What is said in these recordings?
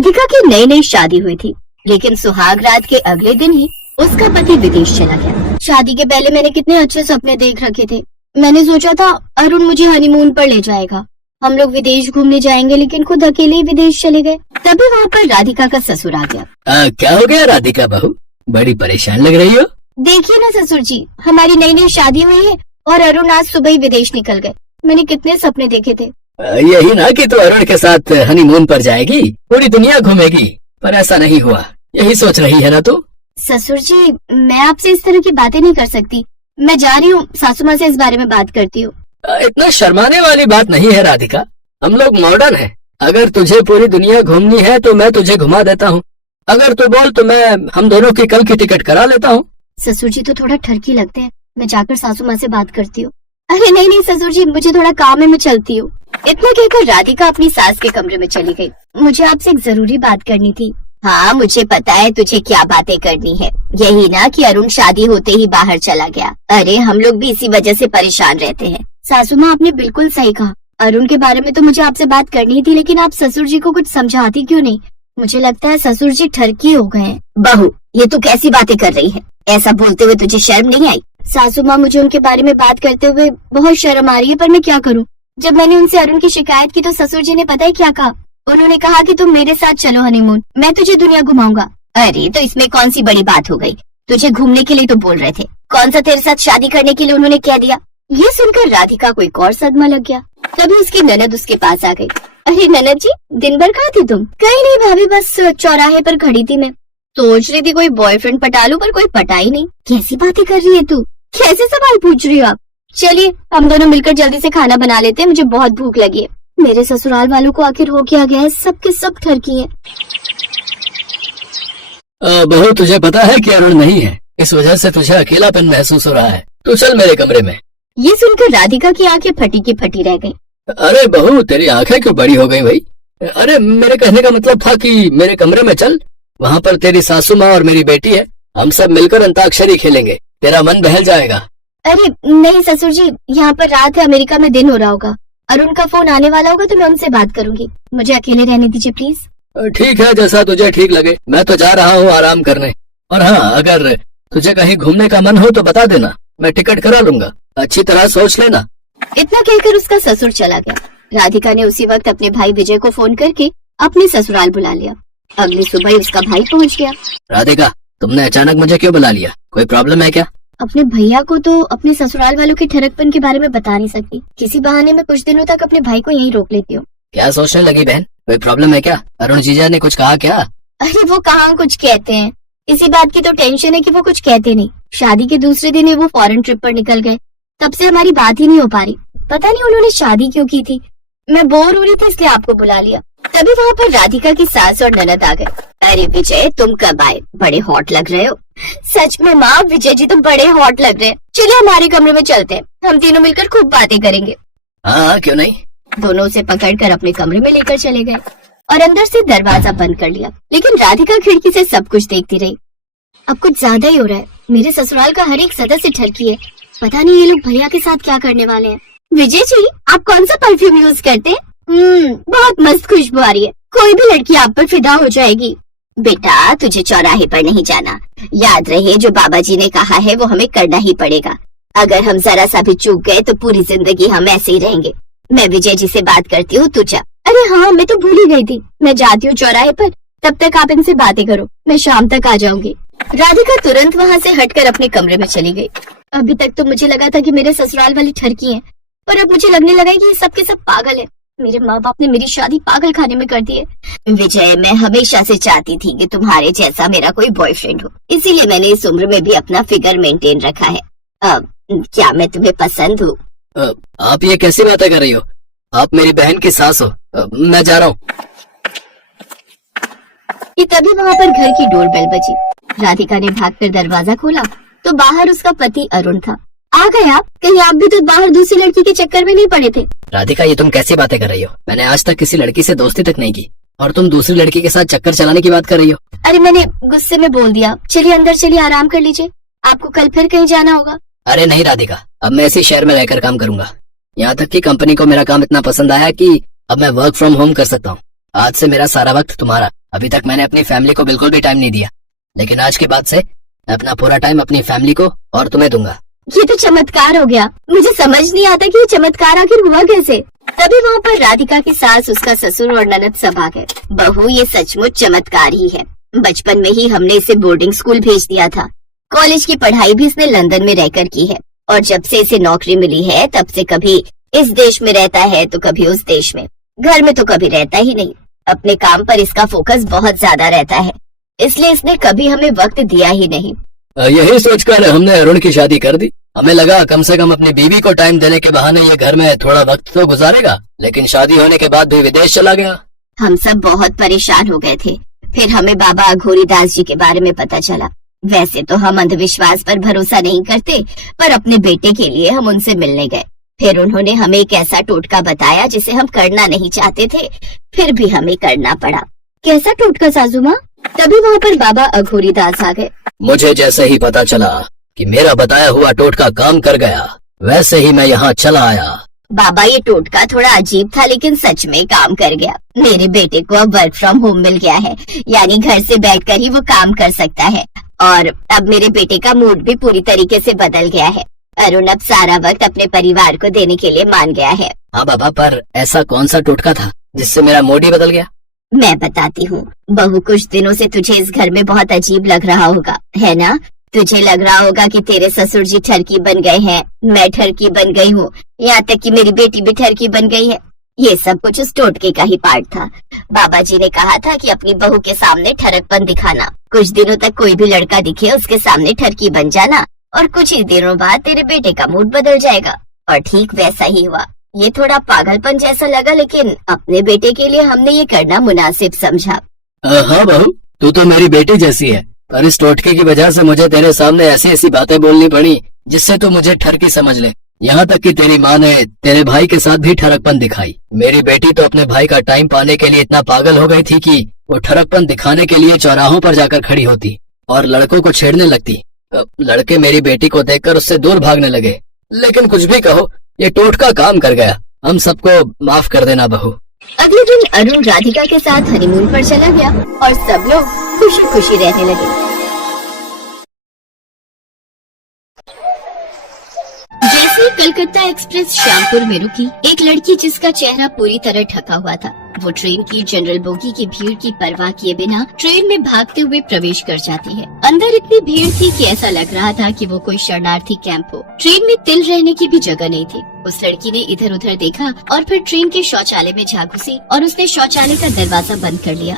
राधिका की नई नई शादी हुई थी, लेकिन सुहाग रात के अगले दिन ही उसका पति विदेश चला गया। शादी के पहले मैंने कितने अच्छे सपने देख रखे थे। मैंने सोचा था अरुण मुझे हनीमून पर ले जाएगा, हम लोग विदेश घूमने जाएंगे, लेकिन खुद अकेले ही विदेश चले गए। तभी वहाँ पर राधिका का ससुर आ गया। क्या हो गया राधिका बहू, बड़ी परेशान लग रही हो? देखिए ना ससुर जी, हमारी नई नई शादी हुई है और अरुण आज सुबह ही विदेश निकल गए। मैंने कितने सपने देखे थे। यही ना कि तू अरुण के साथ हनीमून पर जाएगी, पूरी दुनिया घूमेगी, पर ऐसा नहीं हुआ, यही सोच रही है ना तू? ससुर जी, मैं आपसे इस तरह की बातें नहीं कर सकती। मैं जा रही हूँ, सासू माँ से इस बारे में बात करती हूँ। इतना शर्माने वाली बात नहीं है राधिका, हम लोग मॉडर्न हैं। अगर तुझे पूरी दुनिया घूमनी है तो मैं तुझे घुमा देता हूँ। अगर तू बोल तो मैं हम दोनों की कल की टिकट करा लेता हूँ। ससुर जी तो थोड़ा ठरकी लगते हैं, मैं जाकर सासू माँ से बात करती हूँ। अरे नहीं नहीं ससुर जी, मुझे थोड़ा काम है, मैं चलती हूँ। इतना कहकर राधिका अपनी सास के कमरे में चली गई। मुझे आपसे एक जरूरी बात करनी थी। हाँ, मुझे पता है तुझे क्या बातें करनी है। यही ना कि अरुण शादी होते ही बाहर चला गया। अरे हम लोग भी इसी वजह से परेशान रहते हैं। सासू माँ, आपने बिल्कुल सही कहा। अरुण के बारे में तो मुझे आपसे बात करनी थी, लेकिन आप ससुर जी को कुछ समझाती क्यों नहीं? मुझे लगता है ससुर जी ठरकी हो गए हैं। बहू, ये तू कैसी बातें कर रही है? ऐसा बोलते हुए तुझे शर्म नहीं आई? सासू माँ, मुझे उनके बारे में बात करते हुए बहुत शर्म आ रही है, पर मैं क्या करूँ? जब मैंने उनसे अरुण की शिकायत की तो ससुर जी ने पता है क्या कहा? उन्होंने कहा कि तुम मेरे साथ चलो हनीमून, मैं तुझे दुनिया घुमाऊंगा। अरे तो इसमें कौन सी बड़ी बात हो गई? तुझे घूमने के लिए तो बोल रहे थे, कौन सा तेरे साथ शादी करने के लिए उन्होंने कह दिया? ये सुनकर राधिका को एक और सदमा लग गया। तभी उसकी ननद उसके पास आ गई। अरे ननद जी, दिन भर कहाँ थी तुम? कहीं नहीं भाभी, बस चौराहे पर खड़ी थी। मैं सोच रही थी कोई बॉयफ्रेंड पटा लूं, पर कोई पटा ही नहीं। कैसी बातें कर रही है तू? कैसे सवाल पूछ रही हो आप? चलिए हम दोनों मिलकर जल्दी से खाना बना लेते हैं, मुझे बहुत भूख लगी है। मेरे ससुराल वालों को आखिर हो क्या गया है? सबके सब ठरकी है। बहू, तुझे पता है कि अरुण नहीं है, इस वजह से तुझे अकेलापन महसूस हो रहा है। तू चल मेरे कमरे में। ये सुनकर राधिका की आंखें फटी की फटी रह गईं। अरे बहू, तेरी आंखें क्यों बड़ी हो गई भाई? अरे मेरे कहने का मतलब था कि मेरे कमरे में चल, वहाँ पर तेरी सासू माँ और मेरी बेटी है, हम सब मिलकर अंताक्षरी खेलेंगे, तेरा मन बहल जाएगा। अरे नहीं ससुर जी, यहाँ पर रात है, अमेरिका में दिन हो रहा होगा। अरुण का फोन आने वाला होगा तो मैं उनसे बात करूंगी। मुझे अकेले रहने दीजिए प्लीज। ठीक है, जैसा तुझे ठीक लगे। मैं तो जा रहा हूँ आराम करने। और हाँ, अगर तुझे कहीं घूमने का मन हो तो बता देना, मैं टिकट करा लूंगा। अच्छी तरह सोच लेना। इतना कहकर उसका ससुर चला गया। राधिका ने उसी वक्त अपने भाई विजय को फोन करके अपने ससुराल बुला लिया। अगली सुबह उसका भाई पहुँच गया। राधिका, तुमने अचानक मुझे क्यों बुला लिया? कोई प्रॉब्लम है क्या? अपने भैया को तो अपने ससुराल वालों के ठरकपन के बारे में बता नहीं सकती। किसी बहाने में कुछ दिनों तक अपने भाई को यहीं रोक लेती हूँ। क्या सोचने लगी बहन? कोई प्रॉब्लम है क्या? अरुण जीजा ने कुछ कहा क्या? अरे वो कहाँ कुछ कहते हैं, इसी बात की तो टेंशन है कि वो कुछ कहते नहीं। शादी के दूसरे दिन ही वो फॉरेन ट्रिप पर निकल गए, तब से हमारी बात ही नहीं हो पा रही। पता नहीं उन्होंने शादी क्यों की थी। मैं बोर हो रही थी इसलिए आपको बुला लिया। तभी वहाँ पर राधिका की सास और ननद आ गए। अरे विजय, तुम कब आए? बड़े हॉट लग रहे हो। सच में माँ, विजय जी तो बड़े हॉट लग रहे हैं। चलिए हमारे कमरे में चलते हैं, हम तीनों मिलकर खूब बातें करेंगे। हाँ, क्यों नहीं। दोनों उसे पकड़कर अपने कमरे में लेकर चले गए और अंदर से दरवाजा बंद कर लिया। लेकिन राधिका खिड़की से सब कुछ देखती रही। अब कुछ ज्यादा ही हो रहा है। मेरे ससुराल का हर एक सदस्य ठरकी है। पता नहीं ये लोग भैया के साथ क्या करने वाले हैं। विजय जी, आप कौन सा परफ्यूम यूज करते हैं? बहुत मस्त खुशबू आ रही है। कोई भी लड़की आप पर फिदा हो जाएगी। बेटा, तुझे चौराहे पर नहीं जाना। याद रहे, जो बाबा जी ने कहा है वो हमें करना ही पड़ेगा। अगर हम जरा सा भी चूक गए तो पूरी जिंदगी हम ऐसे ही रहेंगे। मैं विजय जी से बात करती हूँ, तू जा। अरे हाँ, मैं तो भूल ही गई थी। मैं जाती हूँ चौराहे पर, तब तक आप इनसे बातें करो, मैं शाम तक आ जाऊंगी। राधिका तुरंत वहाँ से हटकर अपने कमरे में चली गई। अभी तक तो मुझे लगा था कि मेरे ससुराल वाली ठरकी है, पर अब मुझे लगने लगा कि ये सब के सब पागल है। मेरे माँ बाप ने मेरी शादी पागल खाने में कर दी है। विजय, मैं हमेशा से चाहती थी कि तुम्हारे जैसा मेरा कोई बॉयफ्रेंड हो, इसीलिए मैंने इस उम्र में भी अपना फिगर मेंटेन रखा है। क्या मैं तुम्हें पसंद हूँ? आप ये कैसी बातें कर रही हो? आप मेरी बहन की सास हो। मैं जा रहा हूँ। तभी वहाँ पर घर की डोरबेल बजी। राधिका ने भागकर दरवाजा खोला तो बाहर उसका पति अरुण था। आ गए आप? कहीं आप भी तो बाहर दूसरी लड़की के चक्कर में नहीं पड़े थे? राधिका, ये तुम कैसी बातें कर रही हो? मैंने आज तक किसी लड़की से दोस्ती तक नहीं की, और तुम दूसरी लड़की के साथ चक्कर चलाने की बात कर रही हो। अरे मैंने गुस्से में बोल दिया। चलिए अंदर चलिए, आराम कर लीजिए, आपको कल फिर कहीं जाना होगा। अरे नहीं राधिका, अब मैं इसी शहर में रहकर काम करूंगा। यहाँ तक कि कंपनी को मेरा काम इतना पसंद आया कि अब मैं वर्क फ्रॉम होम कर सकता हूँ। आज से मेरा सारा वक्त तुम्हारा। अभी तक मैंने अपनी फैमिली को बिल्कुल भी टाइम नहीं दिया, लेकिन आज के बाद से मैं अपना पूरा टाइम अपनी फैमिली को और तुम्हें दूंगा। ये तो चमत्कार हो गया। मुझे समझ नहीं आता कि ये चमत्कार आखिर हुआ कैसे। तभी वहाँ पर राधिका की सास, उसका ससुर और ननद सब आ गए। बहू, ये सचमुच चमत्कार ही है। बचपन में ही हमने इसे बोर्डिंग स्कूल भेज दिया था। कॉलेज की पढ़ाई भी इसने लंदन में रहकर की है, और जब से इसे नौकरी मिली है तब से कभी इस देश में रहता है तो कभी उस देश में। घर में तो कभी रहता ही नहीं। अपने काम पर इसका फोकस बहुत ज्यादा रहता है, इसलिए इसने कभी हमें वक्त दिया ही नहीं। यही सोचकर हमने अरुण की शादी कर दी। हमें लगा कम से कम अपनी बीवी को टाइम देने के बहाने ये घर में थोड़ा वक्त तो गुजारेगा, लेकिन शादी होने के बाद भी विदेश चला गया। हम सब बहुत परेशान हो गए थे। फिर हमें बाबा अघोरी दास जी के बारे में पता चला। वैसे तो हम अंधविश्वास पर भरोसा नहीं करते, पर अपने बेटे के लिए हम उनसे मिलने गए। फिर उन्होंने हमें एक ऐसा टोटका बताया जिसे हम करना नहीं चाहते थे, फिर भी हमें करना पड़ा। कैसा टोटका सासू माँ? तभी वहाँ पर बाबा अघोरी दास आ गए। मुझे जैसे ही पता चला कि मेरा बताया हुआ टोटका काम कर गया, वैसे ही मैं यहाँ चला आया। बाबा, ये टोटका थोड़ा अजीब था, लेकिन सच में काम कर गया। मेरे बेटे को अब वर्क फ्रॉम होम मिल गया है, यानी घर से बैठकर ही वो काम कर सकता है। और अब मेरे बेटे का मूड भी पूरी तरीके से बदल गया है। अरुण अब सारा वक्त अपने परिवार को देने के लिए मान गया है। हाँ बाबा, पर ऐसा कौन सा टोटका था जिससे मेरा मूड ही बदल गया? मैं बताती हूँ। बहू, कुछ दिनों से तुझे इस घर में बहुत अजीब लग रहा होगा, है ना? तुझे लग रहा होगा कि तेरे ससुर जी ठरकी बन गए हैं, मैं ठरकी बन गई हूँ, यहाँ तक कि मेरी बेटी भी ठरकी बन गई है। ये सब कुछ उस टोटके का ही पार्ट था। बाबा जी ने कहा था कि अपनी बहू के सामने ठरकपन दिखाना। कुछ दिनों तक कोई भी लड़का दिखे उसके सामने ठरकी बन जाना, और कुछ ही दिनों बाद तेरे बेटे का मूड बदल जाएगा। और ठीक वैसा ही हुआ। ये थोड़ा पागलपन जैसा लगा, लेकिन अपने बेटे के लिए हमने ये करना मुनासिब समझा। हाँ बहू, तू तो मेरी बेटी जैसी है, पर इस टोटके की वजह से मुझे तेरे सामने ऐसी ऐसी बातें बोलनी पड़ी जिससे तू मुझे ठरकी समझ ले। यहाँ तक कि तेरी माँ ने तेरे भाई के साथ भी ठरकपन दिखाई। मेरी बेटी तो अपने भाई का टाइम पाने के लिए इतना पागल हो गई थी कि वो ठरकपन दिखाने के लिए चौराहों पर जाकर खड़ी होती और लड़कों को छेड़ने लगती। लड़के मेरी बेटी को देखकर उससे दूर भागने लगे। लेकिन कुछ भी कहो, ये टोटका काम कर गया। हम सबको माफ कर देना बहू। अगले दिन अरुण राधिका के साथ हनीमून पर चला गया और सब लोग खुशी खुशी रहने लगे। जैसे ही कलकत्ता एक्सप्रेस श्यामपुर में रुकी, एक लड़की जिसका चेहरा पूरी तरह ढका हुआ था, वो ट्रेन की जनरल बोगी की भीड़ की परवाह किए बिना ट्रेन में भागते हुए प्रवेश कर जाती है। अंदर इतनी भीड़ थी कि ऐसा लग रहा था कि वो कोई शरणार्थी कैंप हो। ट्रेन में तिल रहने की भी जगह नहीं थी। उस लड़की ने इधर उधर देखा और फिर ट्रेन के शौचालय में जा घुसी और उसने शौचालय का दरवाजा बंद कर लिया।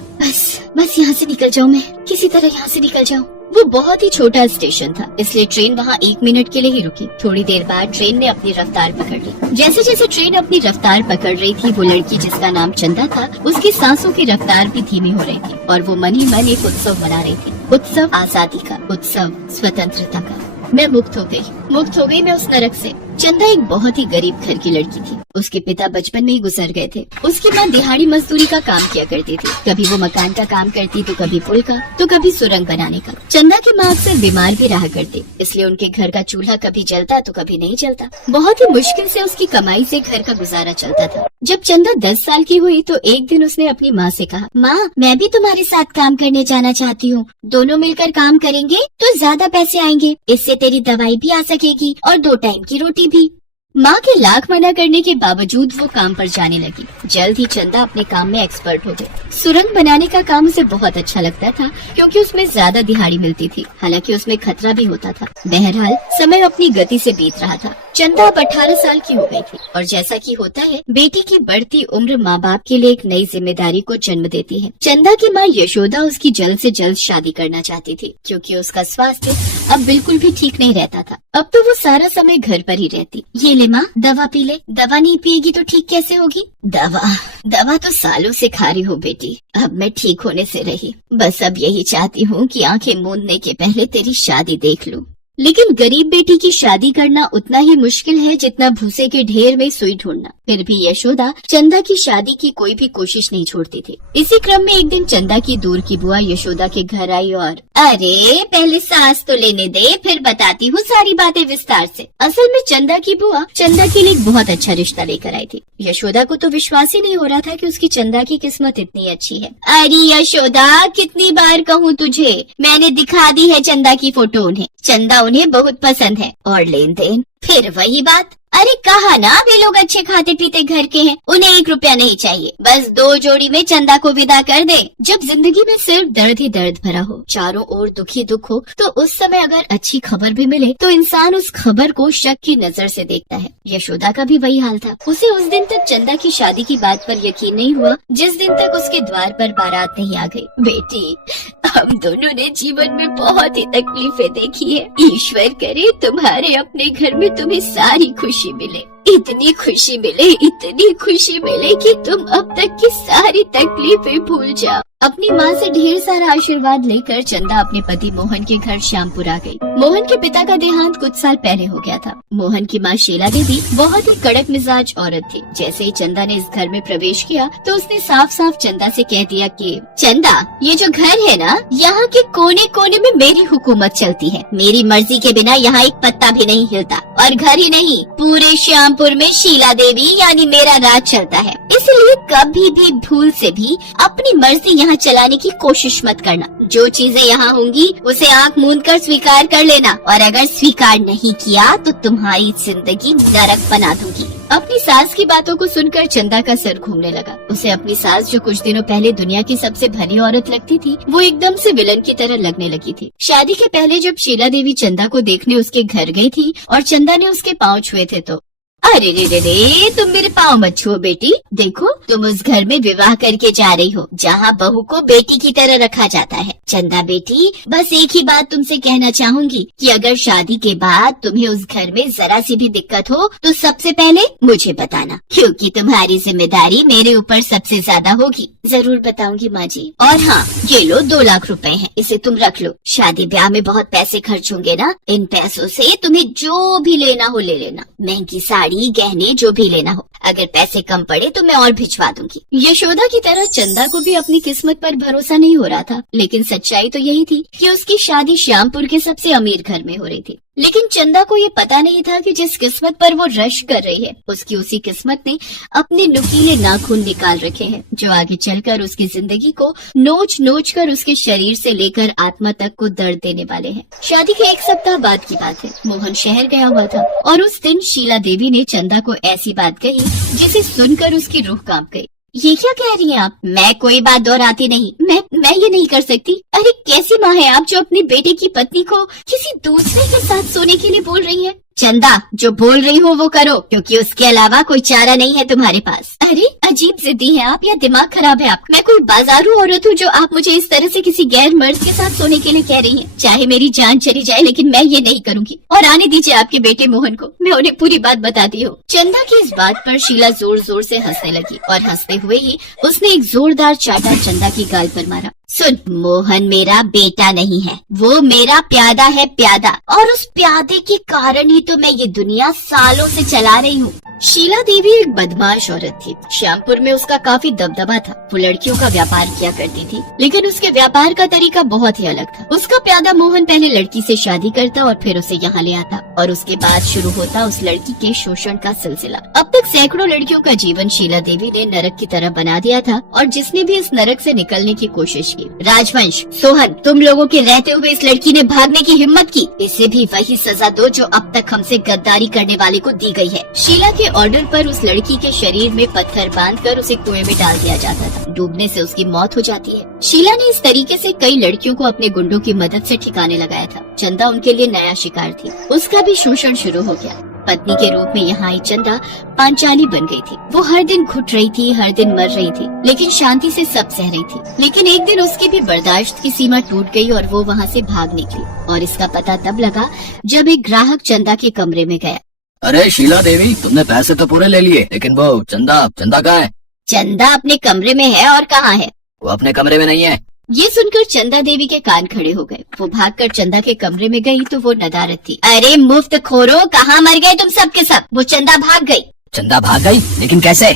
बस यहाँ से निकल जाऊँ, मैं किसी तरह यहाँ से निकल जाऊँ। वो बहुत ही छोटा स्टेशन था, इसलिए ट्रेन वहाँ 1 मिनट के लिए ही रुकी। थोड़ी देर बाद ट्रेन ने अपनी रफ्तार पकड़ ली। जैसे जैसे ट्रेन अपनी रफ्तार पकड़ रही थी, वो लड़की जिसका नाम चंदा था, उसकी सांसों की रफ्तार भी धीमी हो रही थी और वो मन ही मन एक उत्सव मना रही थी। उत्सव आजादी का, उत्सव स्वतंत्रता का। मैं मुक्त हो गई मैं उस नरक से। चंदा एक बहुत ही गरीब घर की लड़की थी। उसके पिता बचपन में ही गुजर गए थे। उसकी माँ दिहाड़ी मजदूरी का काम किया करती थी। कभी वो मकान का काम करती तो कभी पुल का, तो कभी सुरंग बनाने का। चंदा की माँ अक्सर बीमार भी रहा करती, इसलिए उनके घर का चूल्हा कभी जलता तो कभी नहीं जलता। बहुत ही मुश्किल से उसकी कमाई से घर का गुजारा चलता था। जब चंदा 10 साल की हुई तो एक दिन उसने अपनी माँ से कहा, माँ, मैं भी तुम्हारे साथ काम करने जाना चाहती हूँ। दोनों मिलकर काम करेंगे तो ज्यादा पैसे आएंगे, इससे तेरी दवाई भी आ सकेगी और 2 टाइम की रोटी भी। माँ के लाख मना करने के बावजूद वो काम पर जाने लगी। जल्द ही चंदा अपने काम में एक्सपर्ट हो गई। सुरंग बनाने का काम उसे बहुत अच्छा लगता था, क्योंकि उसमें ज्यादा दिहाड़ी मिलती थी। हालांकि उसमें खतरा भी होता था। बहरहाल समय अपनी गति से बीत रहा था। चंदा अब 18 साल की हो गई थी और जैसा कि होता है, बेटी की बढ़ती उम्र माँ बाप के लिए एक नई जिम्मेदारी को जन्म देती है। चंदा की माँ यशोदा उसकी जल्द से जल्द शादी करना चाहती थी, क्योंकि उसका स्वास्थ्य अब बिल्कुल भी ठीक नहीं रहता था। अब तो वो सारा समय घर पर ही रहती। ये ले माँ, दवा पी ले। दवा नहीं पिएगी तो ठीक कैसे होगी? दवा तो सालों से खा रही हूँ बेटी, अब मैं ठीक होने से रही। बस अब यही चाहती हूँ कि आंखें मूंदने के पहले तेरी शादी देख लूं। लेकिन गरीब बेटी की शादी करना उतना ही मुश्किल है जितना भूसे के ढेर में सुई ढूंढना। फिर भी यशोदा चंदा की शादी की कोई भी कोशिश नहीं छोड़ती थी। इसी क्रम में एक दिन चंदा की दूर की बुआ यशोदा के घर आई और अरे पहले सांस तो लेने दे, फिर बताती हूँ सारी बातें विस्तार से। असल में चंदा की बुआ चंदा के लिए एक बहुत अच्छा रिश्ता लेकर आई थी। यशोदा को तो विश्वास ही नहीं हो रहा था कि उसकी चंदा की किस्मत इतनी अच्छी है। अरे यशोदा, कितनी बार कहूँ तुझे, मैंने दिखा दी है चंदा की फोटो उन्हें। चंदा उन्हें बहुत पसंद है। और लेन देन फिर वही बात। अरे कहा ना वे लोग अच्छे खाते पीते घर के हैं, उन्हें 1 रुपया नहीं चाहिए, बस 2 जोड़ी में चंदा को विदा कर दे। जब जिंदगी में सिर्फ दर्द ही दर्द भरा हो, चारों ओर दुखी दुख हो, तो उस समय अगर अच्छी खबर भी मिले तो इंसान उस खबर को शक की नजर से देखता है। यशोदा का भी वही हाल था। उसे उस दिन तक चंदा की शादी की बात पर यकीन नहीं हुआ जिस दिन तक उसके द्वार पर बारात नहीं आ गई। बेटी, हम दोनों ने जीवन में बहुत ही तकलीफें देखी है। ईश्वर करे तुम्हारे अपने घर में तुम्हें सारी खुशी मिले, इतनी खुशी मिले, इतनी खुशी मिले कि तुम अब तक की सारी तकलीफें भूल जाओ। अपनी माँ से ढेर सारा आशीर्वाद लेकर चंदा अपने पति मोहन के घर श्यामपुर आ गई। मोहन के पिता का देहांत कुछ साल पहले हो गया था। मोहन की माँ शीला देवी बहुत ही कड़क मिजाज औरत थी। जैसे ही चंदा ने इस घर में प्रवेश किया तो उसने साफ साफ चंदा से कह दिया कि चंदा, ये जो घर है ना, यहाँ के कोने कोने में मेरी हुकूमत चलती है। मेरी मर्जी के बिना यहाँ एक पत्ता भी नहीं हिलता। और घर ही नहीं, पूरे श्यामपुर में शीला देवी यानी मेरा राज चलता है। इसलिए कभी भी भूल से भी अपनी मर्जी यहाँ चलाने की कोशिश मत करना। जो चीजें यहाँ होंगी उसे आंख मूंद कर स्वीकार कर लेना, और अगर स्वीकार नहीं किया तो तुम्हारी जिंदगी नरक बना दूंगी। अपनी सास की बातों को सुनकर चंदा का सर घूमने लगा। उसे अपनी सास, जो कुछ दिनों पहले दुनिया की सबसे भली औरत लगती थी, वो एकदम से विलन की तरह लगने लगी थी। शादी के पहले जब शीला देवी चंदा को देखने उसके घर गई थी और चंदा ने उसके पाँव छुए थे तो अरे रे रे रे, तुम मेरे पाँव मत छुओ बेटी। देखो, तुम उस घर में विवाह करके जा रही हो जहाँ बहू को बेटी की तरह रखा जाता है। चंदा बेटी, बस एक ही बात तुमसे कहना चाहूंगी कि अगर शादी के बाद तुम्हें उस घर में जरा सी भी दिक्कत हो तो सबसे पहले मुझे बताना, क्योंकि तुम्हारी जिम्मेदारी मेरे ऊपर सबसे ज्यादा होगी। जरूर बताऊंगी माँ जी। और हाँ, ये लो 2 लाख रुपए हैं, इसे तुम रख लो। शादी ब्याह में बहुत पैसे खर्च होंगे ना, इन पैसों से तुम्हें जो भी लेना हो ले लेना। महंगी साड़ी, गहने, जो भी लेना हो। अगर पैसे कम पड़े तो मैं और भिजवा दूंगी। यशोदा की तरह चंदा को भी अपनी किस्मत पर भरोसा नहीं हो रहा था, लेकिन सच्चाई तो यही थी कि उसकी शादी श्यामपुर के सबसे अमीर घर में हो रही थी। लेकिन चंदा को ये पता नहीं था कि जिस किस्मत पर वो रश कर रही है, उसकी उसी किस्मत ने अपने नुकीले नाखून निकाल रखे हैं, जो आगे चलकर उसकी जिंदगी को नोच नोच कर उसके शरीर से लेकर आत्मा तक को दर्द देने वाले हैं। शादी के 1 सप्ताह बाद की बात है। मोहन शहर गया हुआ था और उस दिन शीला देवी ने चंदा को ऐसी बात कही जिसे सुनकर उसकी रूह कांप गई। ये क्या कह रही हैं आप? मैं कोई बात दोहराती नहीं। मैं ये नहीं कर सकती। अरे कैसी माँ है आप जो अपने बेटे की पत्नी को किसी दूसरे के साथ सोने के लिए बोल रही है? चंदा, जो बोल रही हो वो करो, क्योंकि उसके अलावा कोई चारा नहीं है तुम्हारे पास। अरे अजीब जिद्दी हैं आप, या दिमाग खराब है आप? मैं कोई बाजारू औरत हूँ जो आप मुझे इस तरह से किसी गैर मर्द के साथ सोने के लिए कह रही हैं? चाहे मेरी जान चली जाए, लेकिन मैं ये नहीं करूँगी। और आने दीजिए आपके बेटे मोहन को, मैं उन्हें पूरी बात बताती हूँ। चंदा की इस बात पर शीला जोर जोर से हंसने लगी और हंसते हुए ही उसने एक जोरदार चाटा चंदा की गाल पर मारा। सुन, मोहन मेरा बेटा नहीं है, वो मेरा प्यादा है, प्यादा। और उस प्यादे के कारण ही तो मैं ये दुनिया सालों से चला रही हूँ। शीला देवी एक बदमाश औरत थी। श्यामपुर में उसका काफी दबदबा था। वो लड़कियों का व्यापार किया करती थी, लेकिन उसके व्यापार का तरीका बहुत ही अलग था। उसका प्यादा मोहन पहले लड़की से शादी करता और फिर उसे यहाँ ले आता, और उसके बाद शुरू होता उस लड़की के शोषण का सिलसिला। अब तक सैकड़ों लड़कियों का जीवन शीला देवी ने नरक की तरह बना दिया था, और जिसने भी इस नरक से निकलने की कोशिश की, राजवंश, सोहन, तुम लोगों के रहते हुए इस लड़की ने भागने की हिम्मत की, इसे भी वही सजा दो जो अब तक हमसे गद्दारी करने वाले को दी गई है। शीला के ऑर्डर पर उस लड़की के शरीर में पत्थर बांधकर उसे कुएं में डाल दिया जाता था। डूबने से उसकी मौत हो जाती है। शीला ने इस तरीके से कई लड़कियों को अपने गुंडों की मदद से ठिकाने लगाया था। चंदा उनके लिए नया शिकार थी। उसका भी शोषण शुरू हो गया। पत्नी के रूप में यहाँ आई चंदा पांचाली बन गई थी। वो हर दिन घुट रही थी, हर दिन मर रही थी, लेकिन शांति से सब सह रही थी। लेकिन एक दिन उसकी भी बर्दाश्त की सीमा टूट गई और वो वहाँ से भाग निकली। और इसका पता तब लगा जब एक ग्राहक चंदा के कमरे में गया। अरे शीला देवी, तुमने पैसे तो पूरे ले लिए, लेकिन वो चंदा कहाँ है? चंदा अपने कमरे में है। और कहाँ है? वो अपने कमरे में नहीं है। ये सुनकर चंदा देवी के कान खड़े हो गए। वो भागकर चंदा के कमरे में गई तो वो नदारत थी। अरे मुफ्त खोरो, कहाँ मर गए तुम सब के सब? वो चंदा भाग गई। चंदा भाग गई, लेकिन कैसे?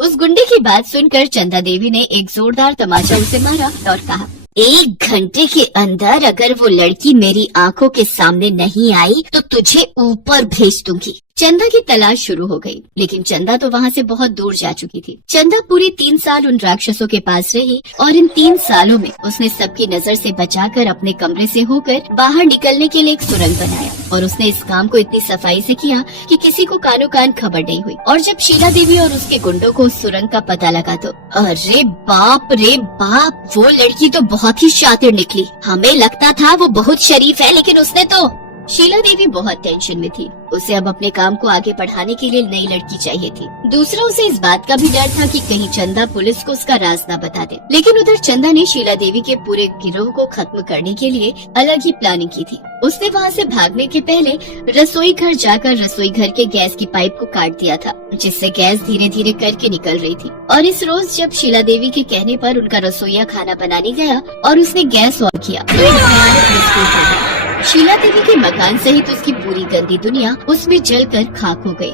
उस गुंडे की बात सुनकर चंदा देवी ने एक जोरदार तमाचा उसे मारा और कहा, 1 घंटे के अंदर अगर वो लड़की मेरी आंखों के सामने नहीं आई तो तुझे ऊपर भेज दूंगी। चंदा की तलाश शुरू हो गई, लेकिन चंदा तो वहाँ से बहुत दूर जा चुकी थी। चंदा पूरे 3 साल उन राक्षसों के पास रही और इन 3 सालों में उसने सबकी नजर से बचाकर अपने कमरे से होकर बाहर निकलने के लिए एक सुरंग बनाया और उसने इस काम को इतनी सफाई से किया कि किसी को कानो कान खबर नहीं हुई। और जब शीला देवी और उसके गुंडों को उस सुरंग का पता लगा तो अरे बाप रे बाप, वो लड़की तो बहुत ही शातिर निकली। हमें लगता था वो बहुत शरीफ है, लेकिन उसने तो। शीला देवी बहुत टेंशन में थी। उसे अब अपने काम को आगे बढ़ाने के लिए नई लड़की चाहिए थी। दूसरा, उसे इस बात का भी डर था कि कहीं चंदा पुलिस को उसका राज न बता दे। लेकिन उधर चंदा ने शीला देवी के पूरे गिरोह को खत्म करने के लिए अलग ही प्लानिंग की थी। उसने वहाँ से भागने के पहले रसोई घर जाकर रसोई घर के गैस की पाइप को काट दिया था, जिससे गैस धीरे धीरे करके निकल रही थी। और इस रोज जब शीला देवी के कहने पर उनका रसोईया खाना बनाने गया और उसने गैस ऑन किया तो एक भयानक विस्फोट हो गया। शीला देवी के मकान सहित उसकी पूरी गंदी दुनिया उसमें जलकर खाक हो गई।